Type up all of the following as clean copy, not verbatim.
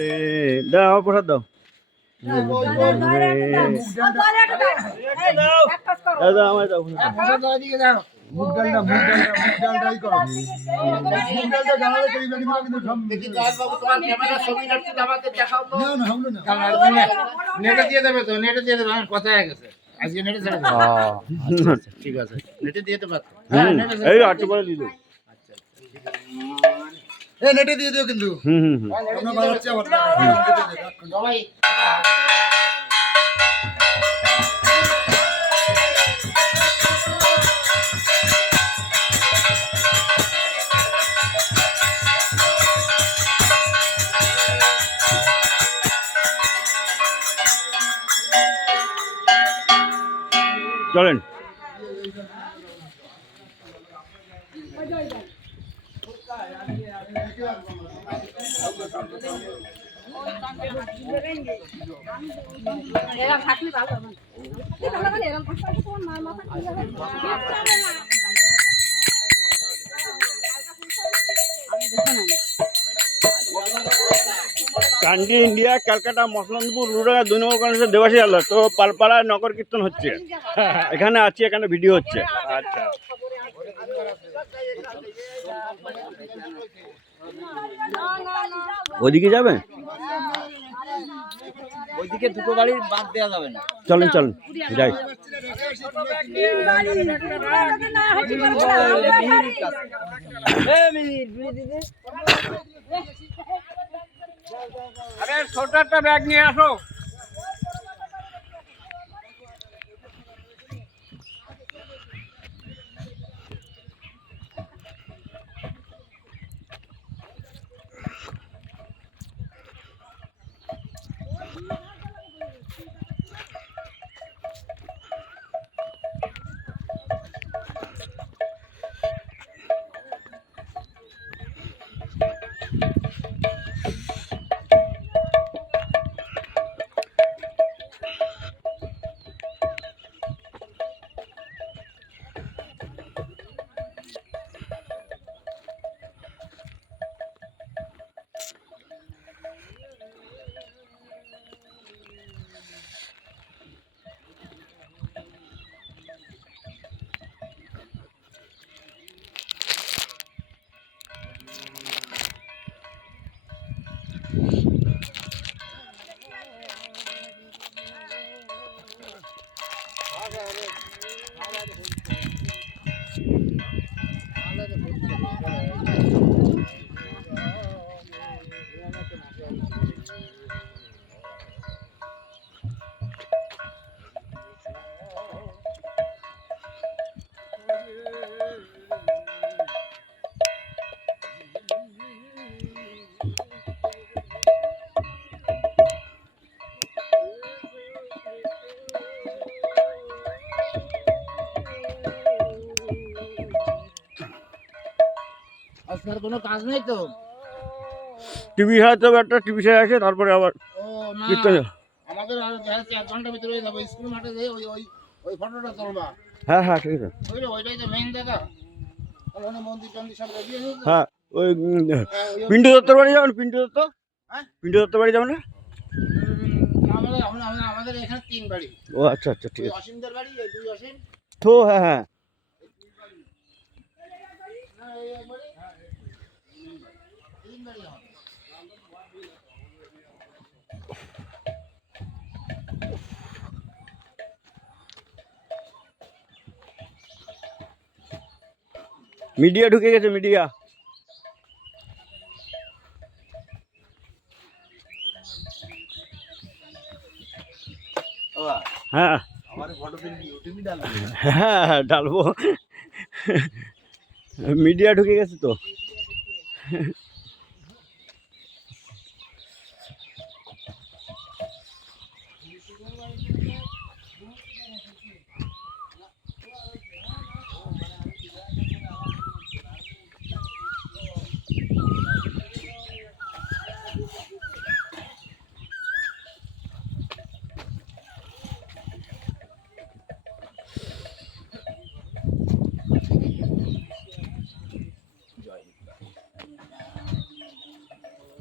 রে দাও প্রসাদ দাও দাদা আমায় দাও মুগ ডালটা মুগ ডালটাই করো। মুগ ডালটা জানালে কই জানি না কিন্তু দেখি দয়াল বাবু তোমার ক্যামেরা ছবি লাগছে আমাকে দেখাও তো। না না হলো না। নেটে দিয়ে দেবে তো, নেটে দিয়ে দেবে, আমার কথা হয়ে গেছে। আজকে নেটে ছেড়ে দেবে। আচ্ছা, ঠিক আছে, নেটে দিয়ে দেবে। হ্যাঁ, নেটে ছেড়ে এই দেবে। আটটু করে দিও এই নেটে দিয়ে দিও কিন্তু আমরা ভালো হচ্ছে আবার নেটে দিয়ে দাও। সবাই চলেন এরকম থাকলে ভালো হবে। এরকম থাকলে তোমার মার মাথা ঠিক হবে। কান্ডি ইন্ডিয়া ক্যালকাটা মসলন্দপুর রুডাঙ্গা 2 নম্বর কলেজে দেবাশী আল্লাহ তো পালপাড়ায় নগর কীর্তন হচ্ছে এখানে আছি এখানে ভিডিও হচ্ছে আচ্ছা ওইদিকে যাবেন ওইদিকে দুটো গাড়ি বাদ দেওয়া যাবে না। চলেন চলেন যাই আরে ছোট একটা ব্যাগ নিয়ে আসো। আজকাল কোনো কাজ নেই তো? টিভি হয়তো একটা টিভি সাথে আছে তারপরে আবার ও না, কীর্তন আমাদের আর দেখা যাচ্ছে 1 ঘন্টার ভিতরে হয়ে যাবে। স্কুল মাঠে যেয়ে ওই ওই ওই ফটোটা তুলবা। হ্যাঁ হ্যাঁ ঠিক আছে বুঝলে, ওইটাই তো মেইন জায়গা। ওখানে মন্দির টন্দির সব রেডি হয়ে গেছে। হ্যাঁ ওই পিন্টু দত্তর বাড়ি যাবেন পিন্টু দত্ত হ্যাঁ? পিন্টু দত্তর বাড়ি যাবেন না আমাদের এখানে 3 বাড়ি। ও আচ্ছা আচ্ছা ঠিক ওই আছে অসীমদের বাড়ি, এই 2 অসীম। তো হ্যাঁ হ্যাঁ না, এই এক বাড়ি। 3 বাড়ি আমাদের। মিডিয়া ঢুকে গেছে মিডিয়া হ্যাঁ হ্যাঁ হ্যাঁ ডালবো মিডিয়া ঢুকে গেছে তো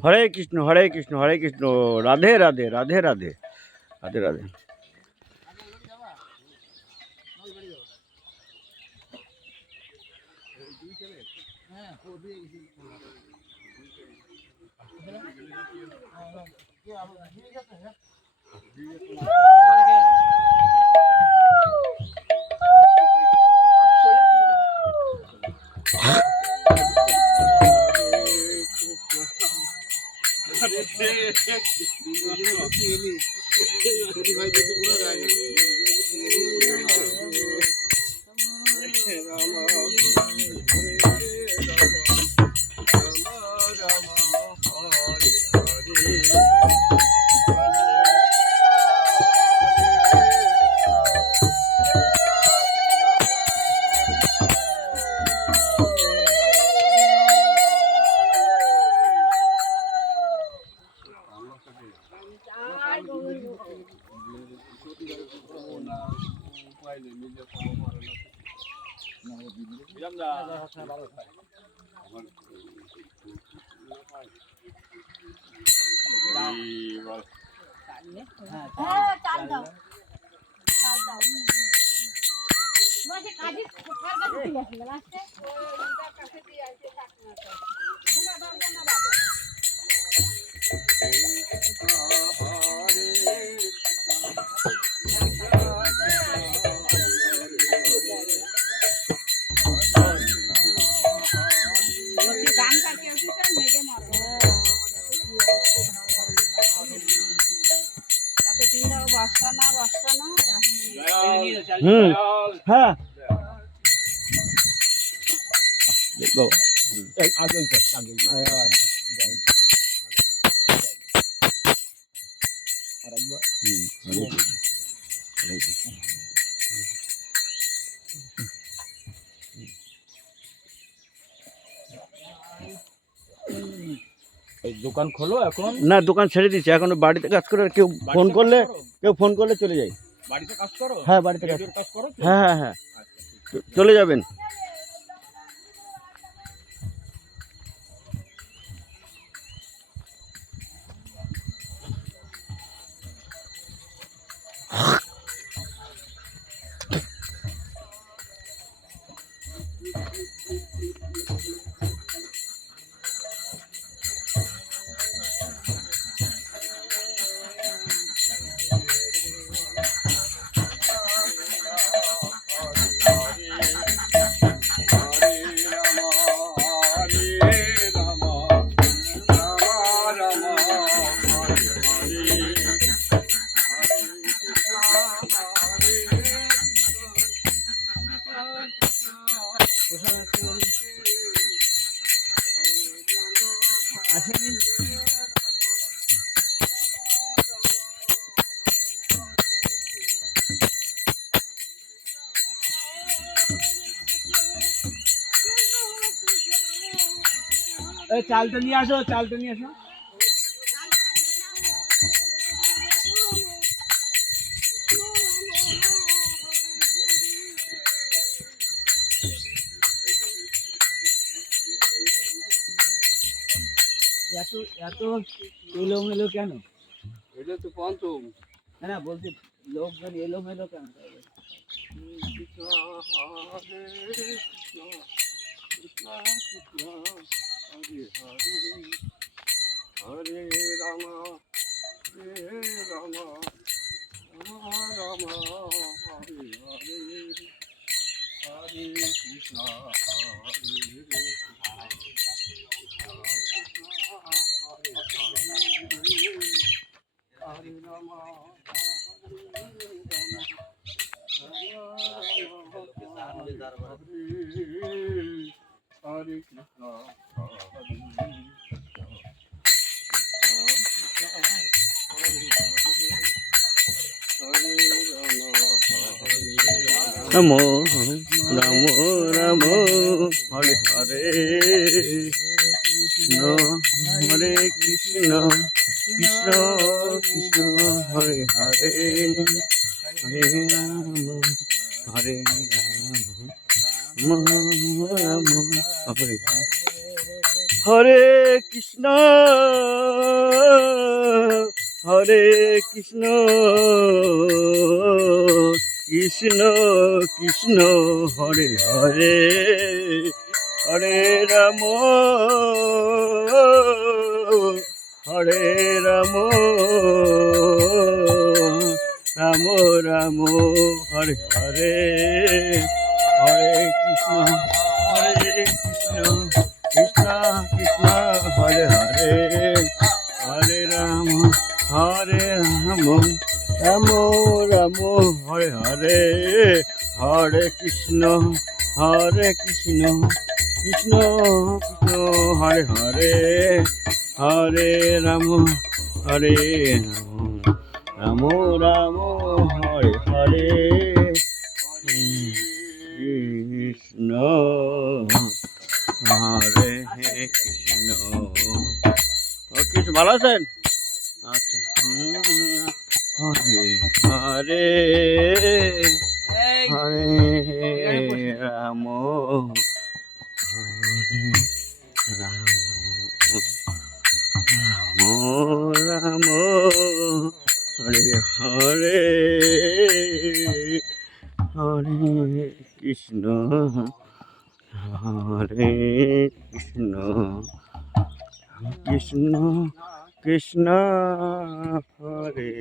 হরে কৃষ্ণ হরে কৃষ্ণ হরে কৃষ্ণ, রাধে রাধে রাধে রাধে রাধে রাধে। হ্যাঁ, চাল দাও। চাল দাও। তোমাকে কাজে কার কাছে দিয়ে আসলে লাস্টে? ওইটার কাছে দিয়ে আসছে কাকিমাটা। শোনা দাও, শোনা দাও। গানটা কেউ দিতে মেঘে মারো। এতদিন ধরে বর্ষা না হ্যাঁ দেখো আগে এই দোকান খোলো এখন? না, দোকান ছেড়ে দিচ্ছে এখন, বাড়িতে কাজ করে। কেউ ফোন করলে চলে যাই। বাড়িতে কাজ করো? হ্যাঁ বাড়িতে কাজ। রেডিওর কাজ করো তো? হ্যাঁ হ্যাঁ হ্যাঁ, চলে যাবেন। চালটা নিয়ে আসো, চালটা নিয়ে আসো। এত এত এলোমেলো কেন? এটা তো পঞ্চম। না বলছি লোকজন এলোমেলো কেন? হরে রাম রাম রাম হরে হরে, হরে কৃষ্ণ হরে হরে রাম হরে কৃষ্ণ রাম রাম রাম হরে হরে, কৃষ্ণ হরে কৃষ্ণ কৃষ্ণ কৃষ্ণ হরে হরে, হরে রাম হরে রাম রাম রাম হরে হরে। হরে কৃষ্ণ হরে কৃষ্ণ কৃষ্ণ কৃষ্ণ হরে হরে হরে রাম হরে রাম রাম রাম হরে হরে হরে কৃষ্ণ কৃষ্ণ কৃষ্ণ কৃষ্ণ হরে হরে হরে রাম রাম রাম হরে হরে হরে কৃষ্ণ কৃষ্ণ কৃষ্ণ হরে হরে হরে রাম রাম রাম হরে হরে কৃষ্ণ হরে কৃষ্ণ কৃষ্ণ ভালো আছেন আচ্ছা হরে হরে হরে রাম হরে রাম রাম হরে হরে হরে কৃষ্ণ হরে কৃষ্ণ কৃষ্ণ কৃষ্ণ হরে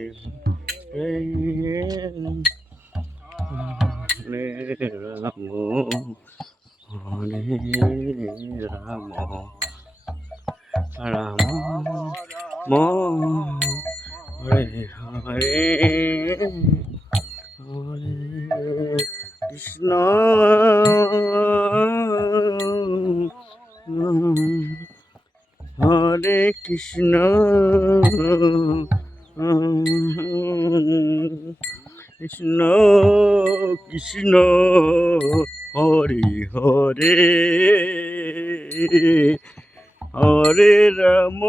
হরে রাম হরে রাম রাম হরে হরে হরে কৃষ্ণ হরে কৃষ্ণ কৃষ্ণ কৃষ্ণ হরে হরে হরে রাম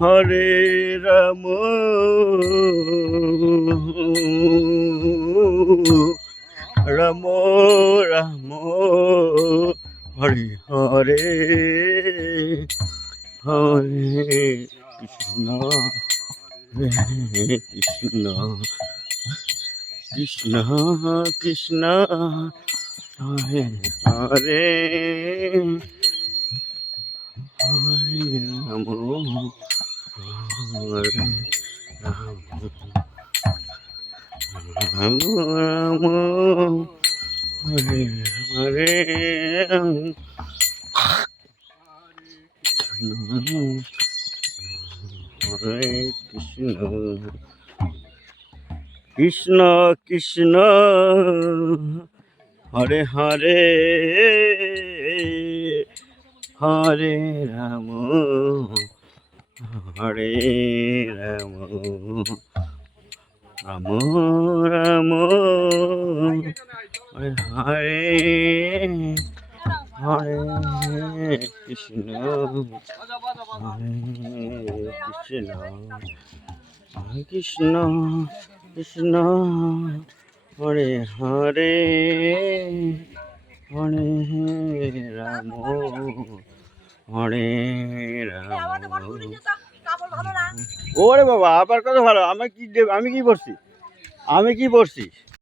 হরে রাম রাম রাম হরে হরে হরে কৃষ্ণ কৃষ্ণ কৃষ্ণ কৃষ্ণ হরে হরে হরে রাম হরে রাম রাম রাম হরে হরে হরে কৃষ্ণ কৃষ্ণ কৃষ্ণ হরে হরে হরে রাম হরে রাম রাম রাম হরে হরে হরে কৃষ্ণ হরে কৃষ্ণ হরে কৃষ্ণ কৃষ্ণ হরে হরে হরে রাম হরে রাম ওরে বাবা আবার কত ভালো আমি কি করছি